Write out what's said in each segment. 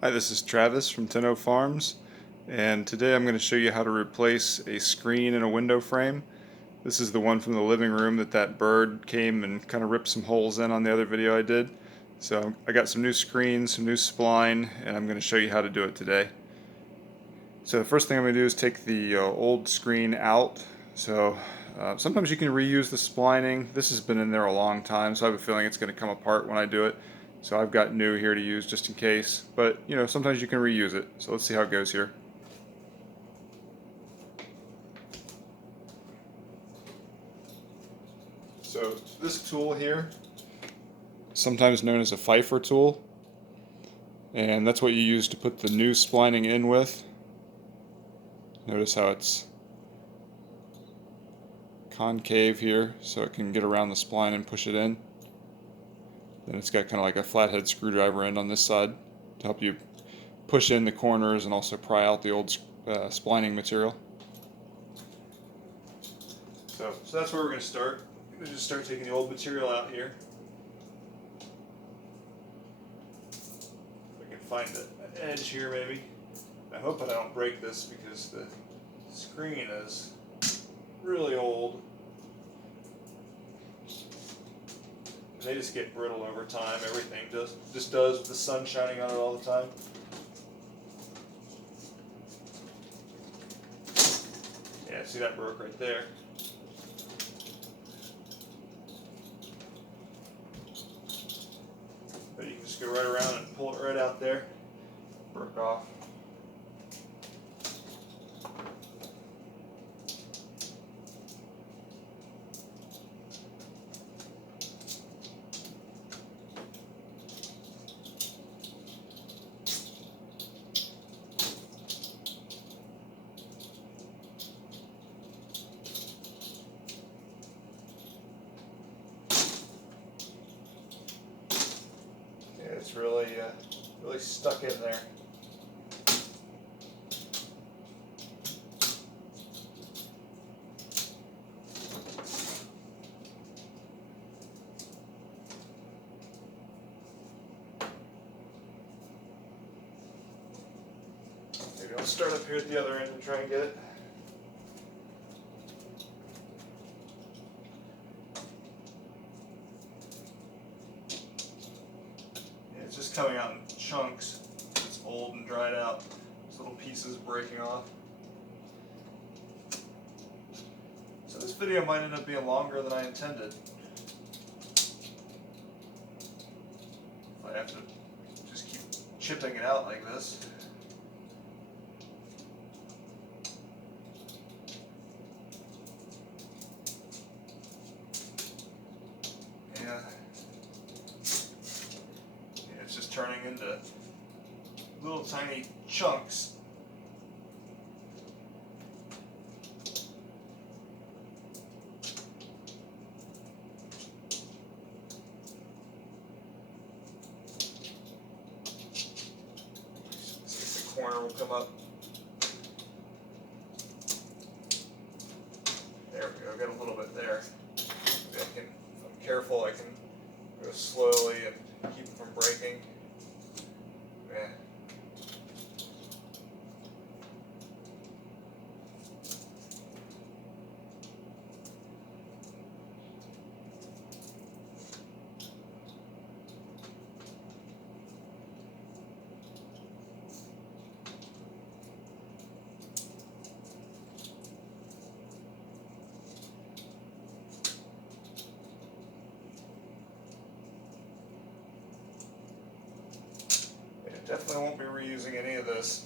Hi, this is Travis from Tenno Farms, and today I'm going to show you how to replace a screen in a window frame. This is the one from the living room that bird came and kind of ripped some holes in on the other video I did. So I got some new screens, some new spline, and I'm going to show you how to do it today. So the first thing I'm going to do is take the old screen out. Sometimes you can reuse the splining. This has been in there a long time, so I have a feeling it's going to come apart when I do it. So I've got new here to use just in case. But, sometimes you can reuse it. So let's see how it goes here. So this tool here, sometimes known as a Pfeiffer tool, and that's what you use to put the new splining in with. Notice how it's concave here so it can get around the spline and push it in. Then it's got kind of like a flathead screwdriver end on this side to help you push in the corners and also pry out the old splining material. So that's where we're going to start. We're going to just start taking the old material out here. If I can find an edge here maybe. I hope I don't break this because the screen is really old. They just get brittle over time. Everything just does with the sun shining on it all the time. Yeah, see that broke right there. But you can just go right around and pull it right out there. Broke off. It's really stuck in there. Maybe I'll start up here at the other end and try and get it. It's just coming out in chunks. It's old and dried out. There's little pieces breaking off. So this video might end up being longer than I intended. I have to just keep chipping it out like this. Yeah. It's just turning into little tiny chunks. See if the corner will come up. There we go, got a little bit there. Maybe I can, if I'm careful, I can go slowly and keep it from breaking. Yeah. Definitely won't be reusing any of this.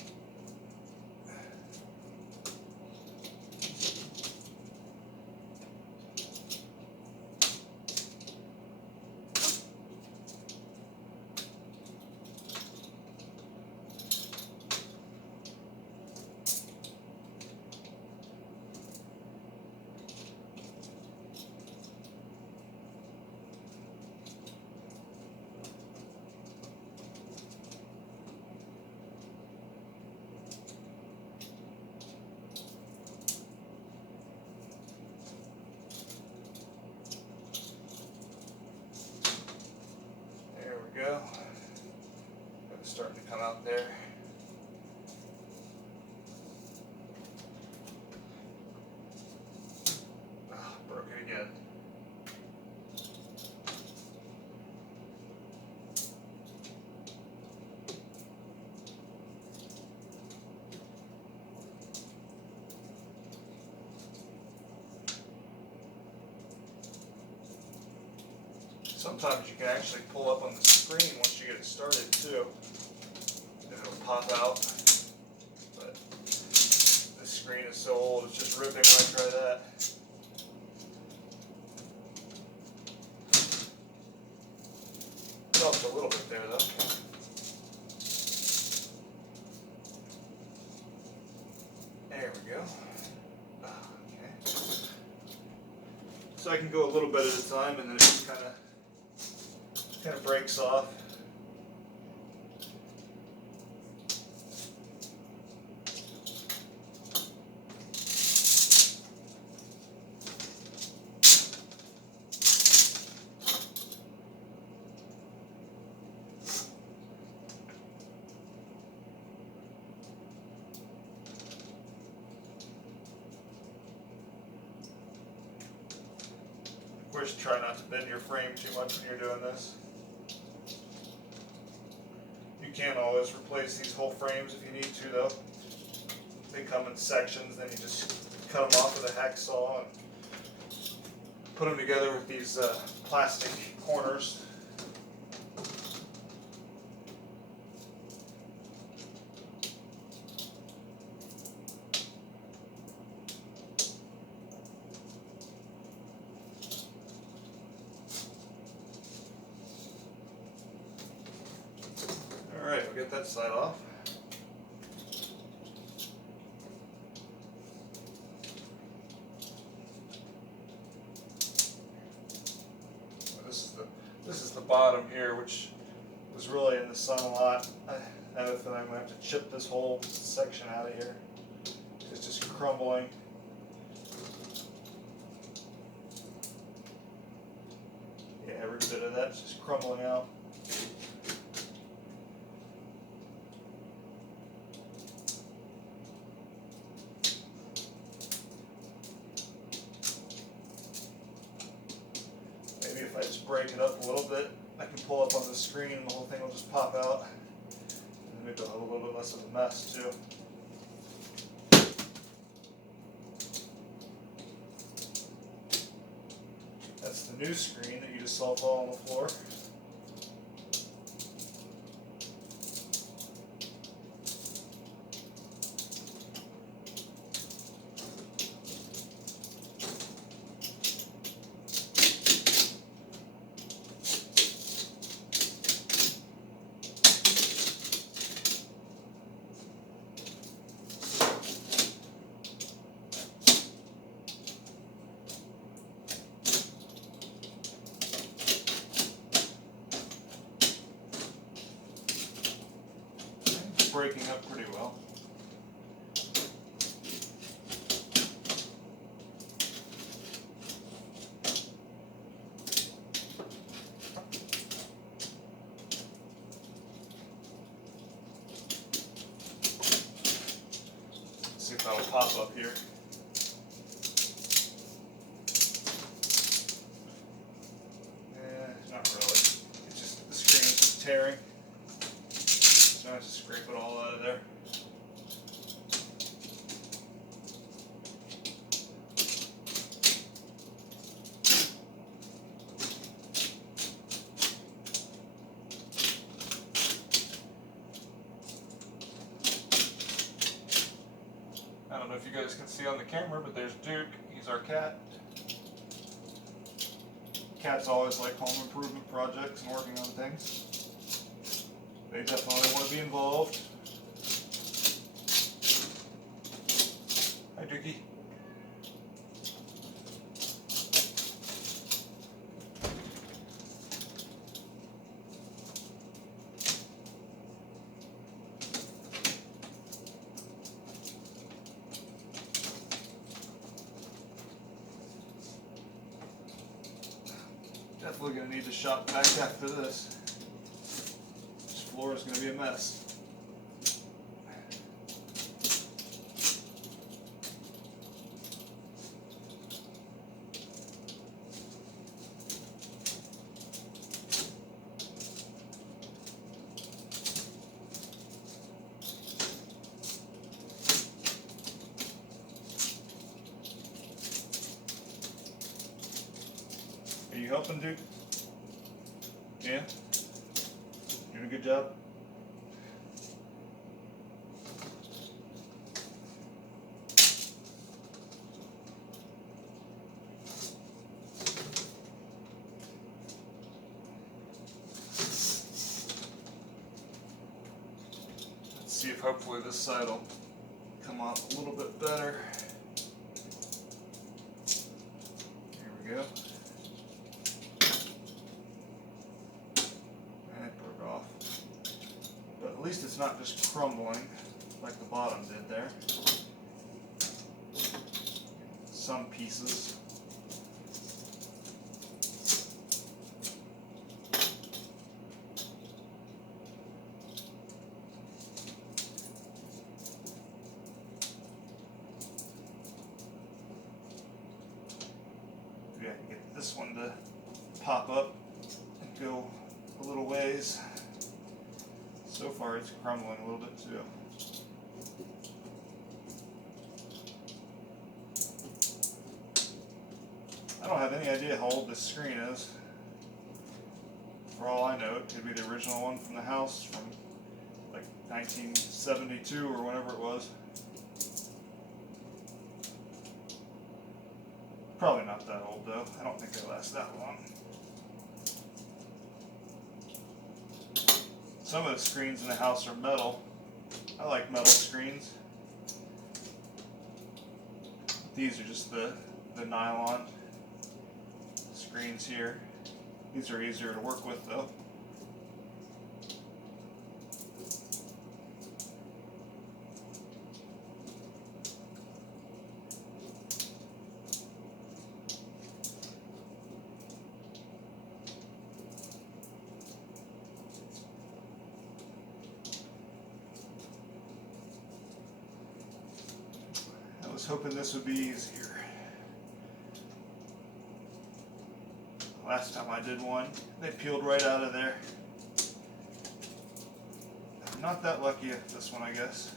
starting to come out there. Ah, broke it again. Sometimes you can actually pull up on the screen once you get it started too, and it'll pop out. But this screen is so old, it's just ripping when I try that. Helped a little bit there though. There we go. Okay. So I can go a little bit at a time, and then it just kind of breaks off. Of course, try not to bend your frame too much when you're doing this. You can always replace these whole frames if you need to though. They come in sections, then you just cut them off with a hacksaw and put them together with these plastic corners. Alright, we'll get that side off. This is the bottom here, which was really in the sun a lot. Another thing, I'm going to have to chip this whole section out of here. It's just crumbling. Yeah, every bit of that's just crumbling out. Maybe if I just break it up a little bit, I can pull up on the screen and the whole thing will just pop out. And maybe I'll have a little bit less of a mess too. That's the new screen that you just saw fall on the floor. Breaking up pretty well. Let's see if that'll pop up here. Not really. It's just the screen is just tearing. So I have to scrape it all out of there. I don't know if you guys can see on the camera, but there's Duke. He's our cat. Cats always like home improvement projects and working on things. They definitely want to be involved. Hi, Dookie. Definitely going to need the shop back after this. This floor floor is going to be a mess. Are you helping, Duke? Yeah? Doing a good job? Let's see if hopefully this side will come off a little bit better. Here we go. But at least it's not just crumbling like the bottom did there. Some pieces. Maybe I can get this one to pop up and go a little ways. So far it's crumbling a little bit too. I don't have any idea how old this screen is. For all I know, it could be the original one from the house from like 1972 or whenever it was. Probably not that old though. I don't think they last that long. Some of the screens in the house are metal. I like metal screens. These are just the nylon screens here. These are easier to work with though. I was hoping this would be easier. Last time I did one, they peeled right out of there. I'm not that lucky at this one, I guess.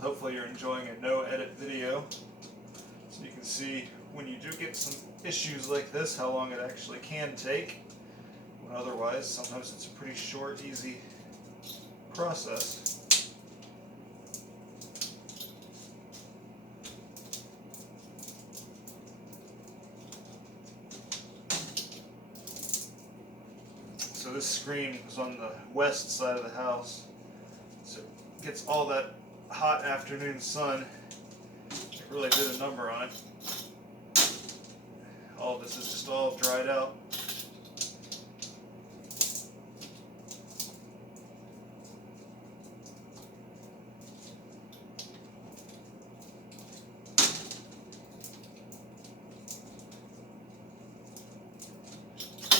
Hopefully you're enjoying a no-edit video, so you can see when you do get some issues like this how long it actually can take, when otherwise sometimes it's a pretty short, easy process. So this screen is on the west side of the house, so it gets all that hot afternoon sun. It really did a number on it. All of this is just all dried out.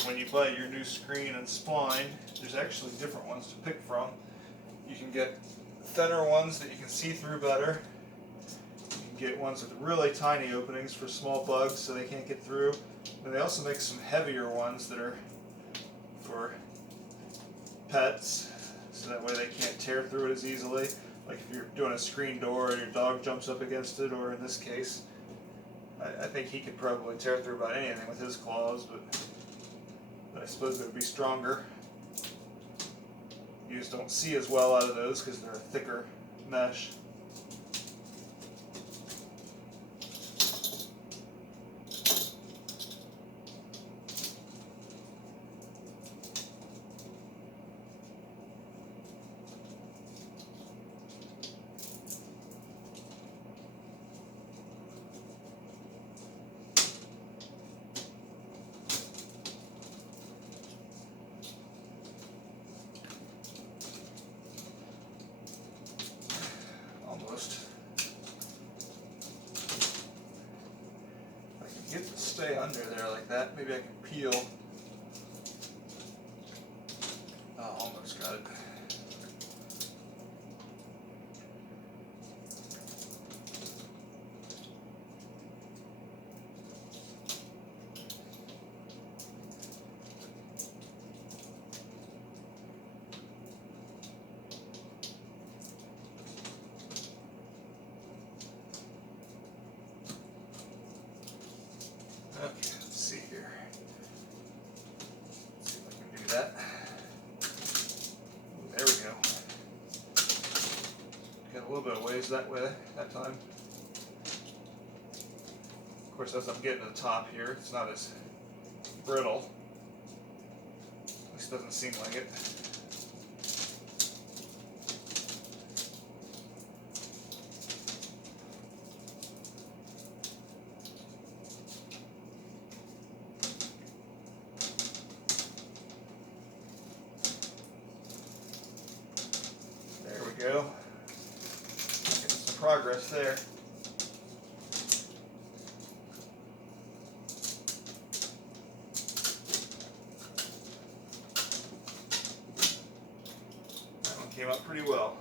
When you buy your new screen and spline, there's actually different ones to pick from. You can get thinner ones that you can see through better. You can get ones with really tiny openings for small bugs so they can't get through. And they also make some heavier ones that are for pets, so that way they can't tear through it as easily. Like if you're doing a screen door and your dog jumps up against it, or in this case, I think he could probably tear through about anything with his claws, but I suppose they would be stronger. You just don't see as well out of those because they're a thicker mesh. Almost. If I can get it to stay under there like that, maybe I can peel. Oh, almost got it. Okay, let's see here. Let's see if I can do that. There we go. Got a little bit of ways that way that time. Of course, as I'm getting to the top here, it's not as brittle. At least doesn't seem like it. Go. Getting some progress there. That one came up pretty well.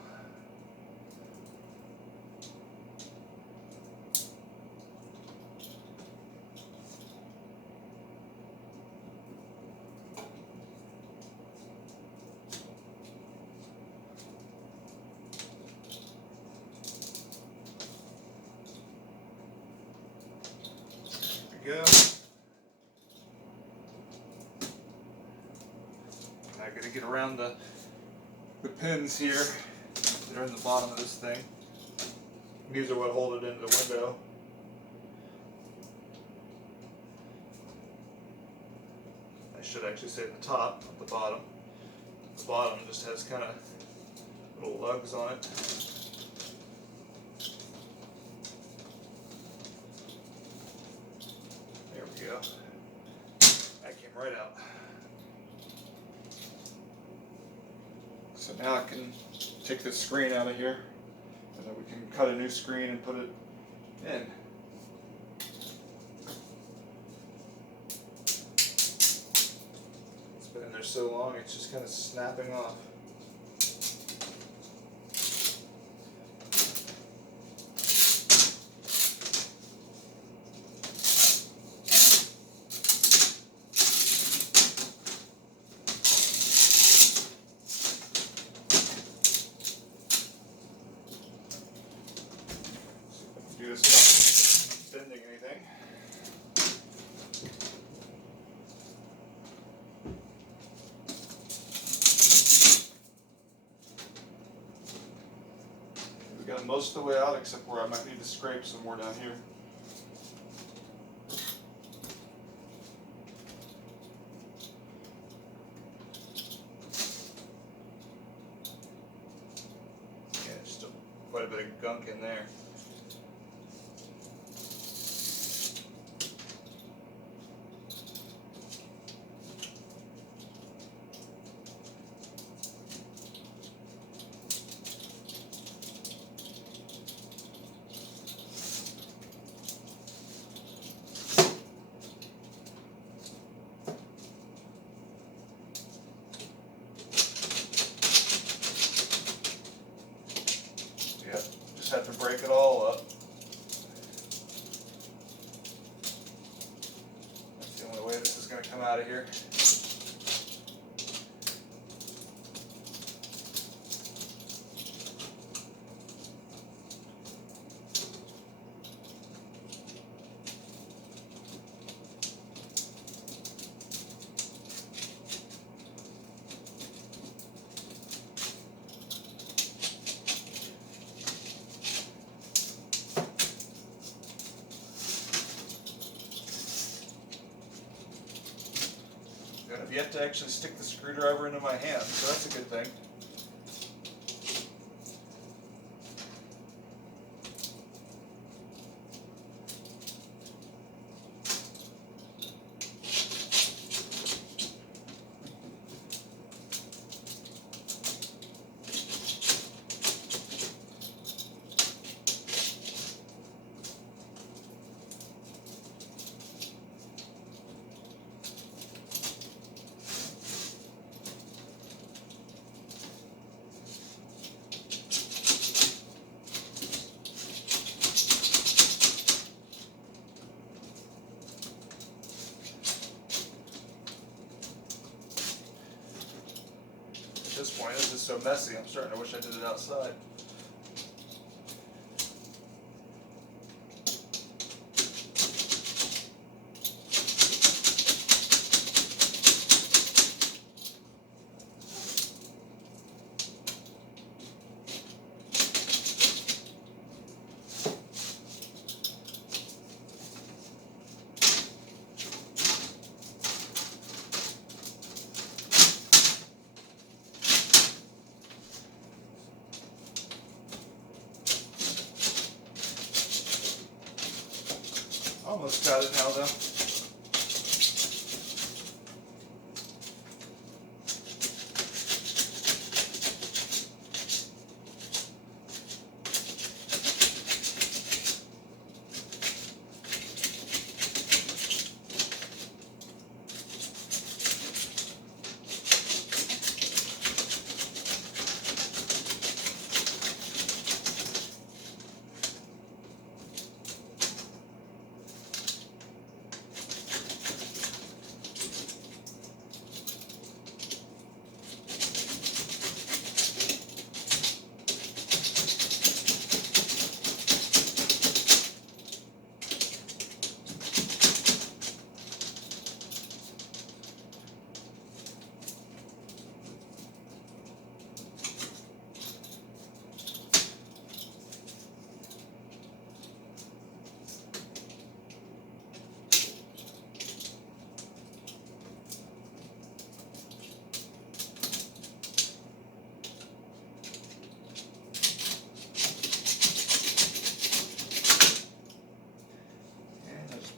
Go. Now I gotta get around the pins here that are in the bottom of this thing. These are what hold it into the window. I should actually say the top, not the bottom. The bottom just has kind of little lugs on it. There we go. That came right out. So now I can take this screen out of here, and then we can cut a new screen and put it in. It's been in there so long, it's just kind of snapping off. Do this without bending anything. We got most of the way out except where I might need to scrape some more down here. Yeah, there's still quite a bit of gunk in there. Just have to break it all up. That's the only way this is going to come out of here. And I've yet to actually stick the screwdriver into my hand, so that's a good thing. At this point, this is so messy, I'm starting to wish I did it outside. Almost got it now, though.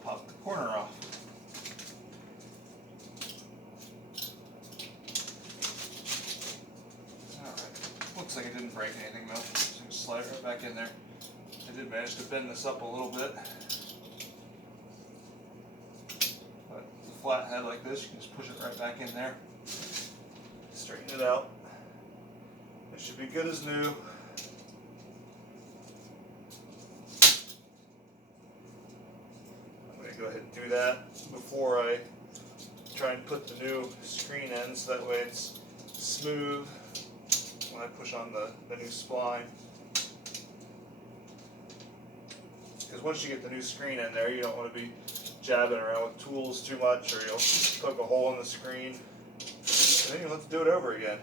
Pop the corner off. Alright, looks like it didn't break anything though. Just gonna slide it right back in there. I did manage to bend this up a little bit. But with a flat head like this, you can just push it right back in there. Straighten it out. It should be good as new. Go ahead and do that before I try and put the new screen in, so that way it's smooth when I push on the new spline. Because once you get the new screen in there, you don't want to be jabbing around with tools too much, or you'll poke a hole in the screen, and then you'll have to do it over again.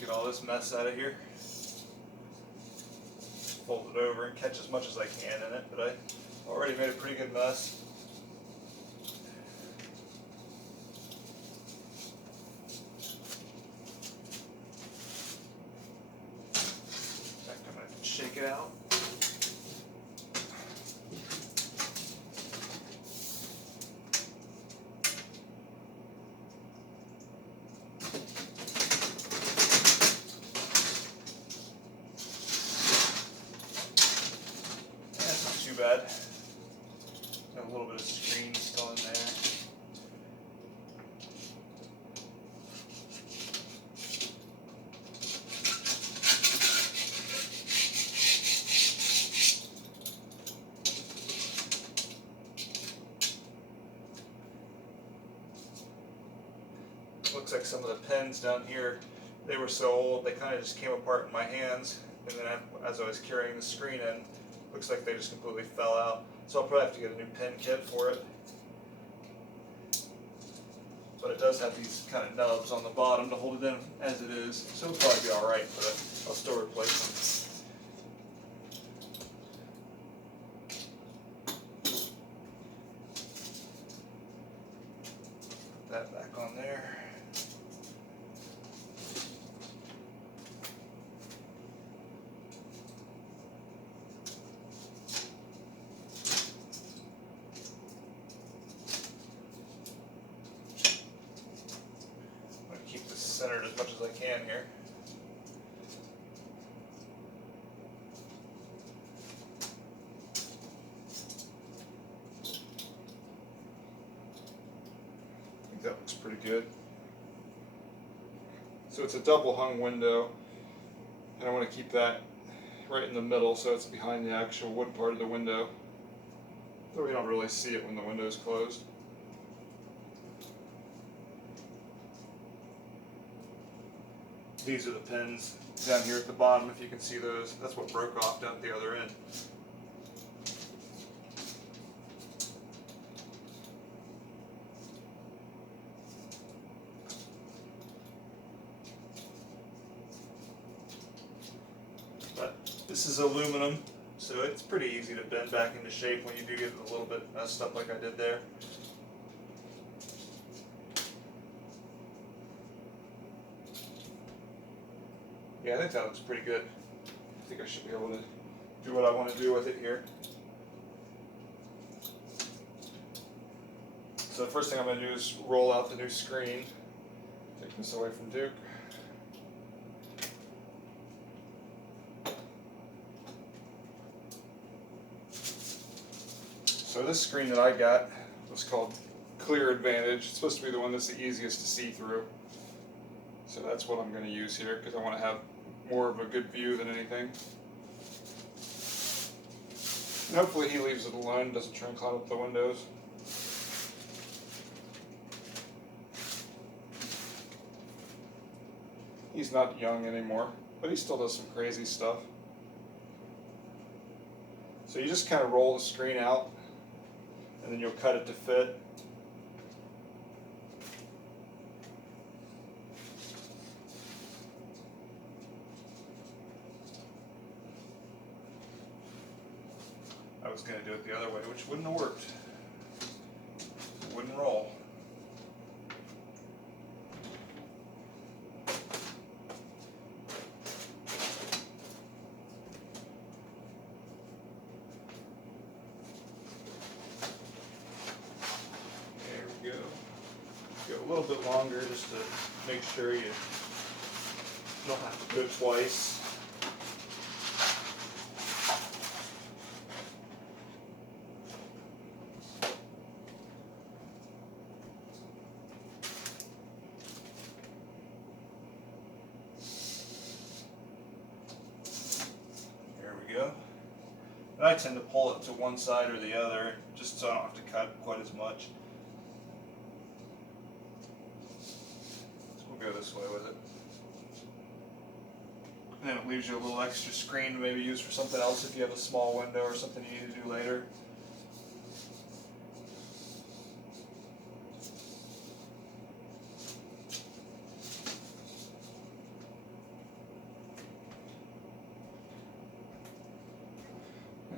Get all this mess out of here. Fold it over and catch as much as I can in it, but I already made a pretty good mess. In fact, I'm going to shake it out. Bad. Got a little bit of screen still in there. Looks like some of the pins down here They were so old, they kind of just came apart in my hands, and then as I was carrying the screen in, looks like they just completely fell out. So I'll probably have to get a new pin kit for it. But it does have these kind of nubs on the bottom to hold it in as it is, so it'll probably be alright, but I'll still replace them. Put that back on there. Keep this centered as much as I can here. I think that looks pretty good. So it's a double hung window, and I want to keep that right in the middle so it's behind the actual wood part of the window, so we don't really see it when the window is closed. These are the pins down here at the bottom, if you can see those. That's what broke off down at the other end. But this is aluminum, so it's pretty easy to bend back into shape when you do get a little bit messed up like I did there. Yeah, I think that looks pretty good. I think I should be able to do what I want to do with it here. So the first thing I'm going to do is roll out the new screen. Take this away from Duke. So this screen that I got was called Clear Advantage. It's supposed to be the one that's the easiest to see through. So that's what I'm going to use here because I want to have more of a good view than anything. And hopefully he leaves it alone, doesn't try and climb up the windows. He's not young anymore, but he still does some crazy stuff. So you just kind of roll the screen out, and then you'll cut it to fit. I was going to do it the other way, which wouldn't have worked. It wouldn't roll. There we go. Go a little bit longer just to make sure you don't have to go twice. Go. And I tend to pull it to one side or the other just so I don't have to cut quite as much. So we'll go this way with it. And then it leaves you a little extra screen to maybe use for something else if you have a small window or something you need to do later.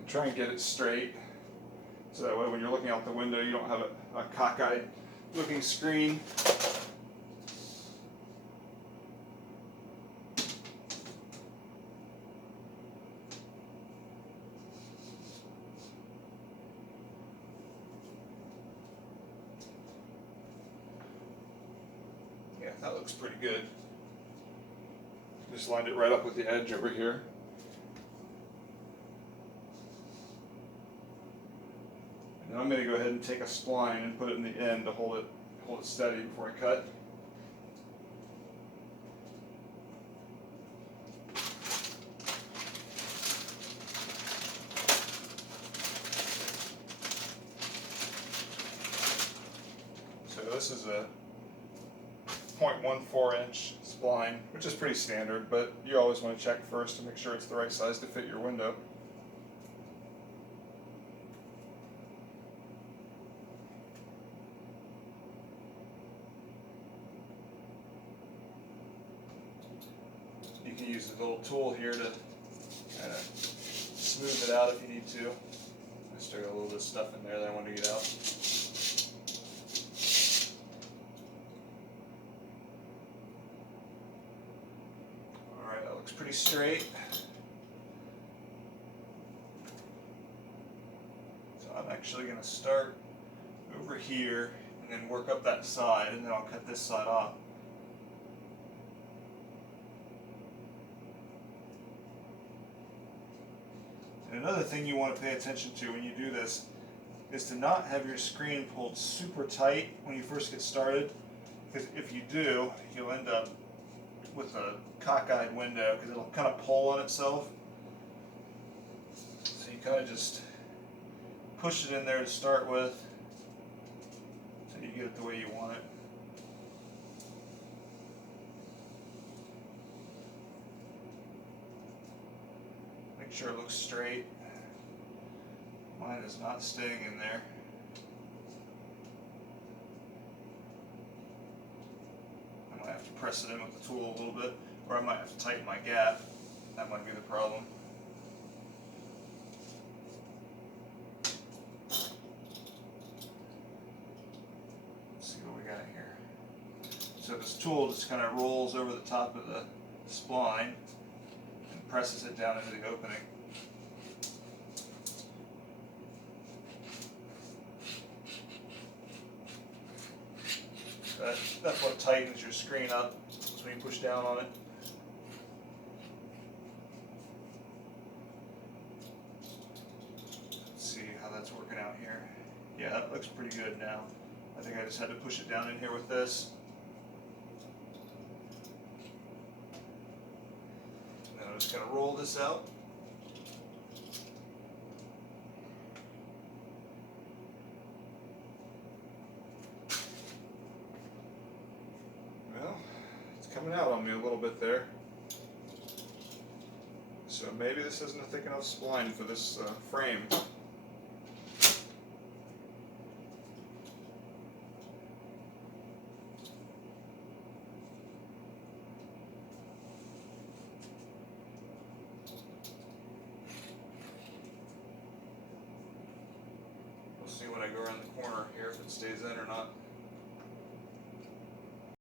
Try and get it straight, so that way when you're looking out the window you don't have a cockeyed looking screen. Yeah, that looks pretty good. Just lined it right up with the edge over here. And I'm going to go ahead and take a spline and put it in the end to hold it steady before I cut. So this is a 0.14 inch spline, which is pretty standard, but you always want to check first to make sure it's the right size to fit your window. You can use the little tool here to kind of smooth it out if you need to. I still got a little bit of stuff in there that I want to get out. Alright, that looks pretty straight. So I'm actually going to start over here and then work up that side, and then I'll cut this side off. And another thing you want to pay attention to when you do this is to not have your screen pulled super tight when you first get started, because if you do, you'll end up with a cockeyed window because it'll kind of pull on itself. So you kind of just push it in there to start with so you get it the way you want it. Make sure it looks straight. Mine is not staying in there. I might have to press it in with the tool a little bit, or I might have to tighten my gap. That might be the problem. Let's see what we got here. So this tool just kind of rolls over the top of the spline and presses it down into the opening. That's what tightens your screen up, so when you push down on it. Let's see how that's working out here. Yeah, that looks pretty good now. I think I just had to push it down in here with this. And then I'm just going to roll this out. Coming out on me a little bit there. So maybe this isn't a thick enough spline for this frame. We'll see when I go around the corner here if it stays in or not.